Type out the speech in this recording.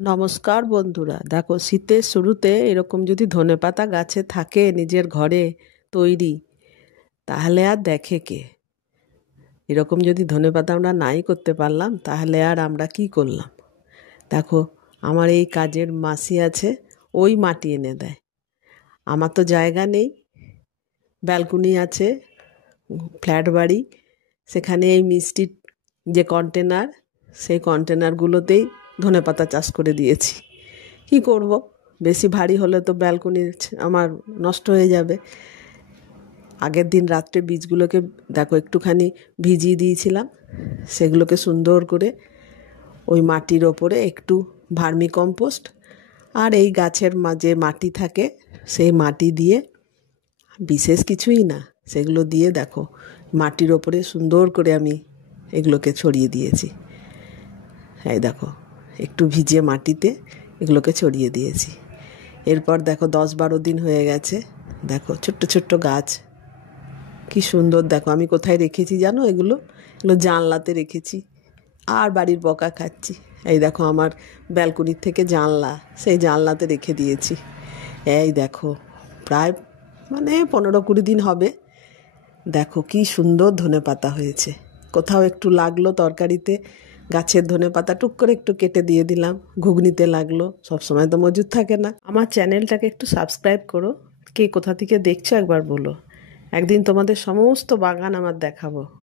নমস্কার বন্ধুরা, দেখো শীতের শুরুতে এরকম যদি ধনেপাতা গাছে থাকে নিজের ঘরে তৈরি, তাহলে আর দেখে কে? এরকম যদি ধনেপাতা আমরা নাই করতে পারলাম, তাহলে আর আমরা কি করলাম? দেখো, আমার এই কাজের মাসি আছে, ওই মাটি এনে দেয়। আমার তো জায়গা নেই, ব্যালকনি আছে, ফ্ল্যাট বাড়ি, সেখানে এই মিষ্টির যে কন্টেনার, সেই কন্টেনারগুলোতেই ধনেপাতা চাষ করে দিয়েছি। কি করব, বেশি ভারী হলে তো ব্যালকনির আমার নষ্ট হয়ে যাবে। আগের দিন রাত্রে বীজগুলোকে দেখো একটুখানি ভিজিয়ে দিয়েছিলাম, সেগুলোকে সুন্দর করে ওই মাটির ওপরে একটু ভার্মি কম্পোস্ট আর এই গাছের মাঝে মাটি থাকে সেই মাটি দিয়ে, বিশেষ কিছুই না, সেগুলো দিয়ে দেখো মাটির ওপরে সুন্দর করে আমি এগুলোকে ছড়িয়ে দিয়েছি। এই দেখো, একটু ভিজে মাটিতে এগুলোকে ছড়িয়ে দিয়েছি। এরপর দেখো 10-12 দিন হয়ে গেছে, দেখো ছোট্ট ছোট্ট গাছ, কি সুন্দর। দেখো আমি কোথায় রেখেছি জানো? এগুলো জানলাতে রেখেছি, আর বাড়ির বকা খাচ্ছি। এই দেখো আমার ব্যালকনির থেকে জানলা, সেই জানলাতে রেখে দিয়েছি। এই দেখো প্রায় 15-20 দিন হবে। দেখো কি সুন্দর ধনেপাতা হয়েছে। কোথাও একটু লাগলো তরকারিতে, গাছের ধনেপাতা টুক করে একটু কেটে দিয়ে দিলাম, ঘুগনিতে লাগলো। সবসময় তো মজুদ থাকে না। আমার চ্যানেলটাকে একটু সাবস্ক্রাইব করো। কে কোথা থেকে দেখছো একবার বলো, একদিন তোমাদের সমস্ত বাগান আমার দেখাবো।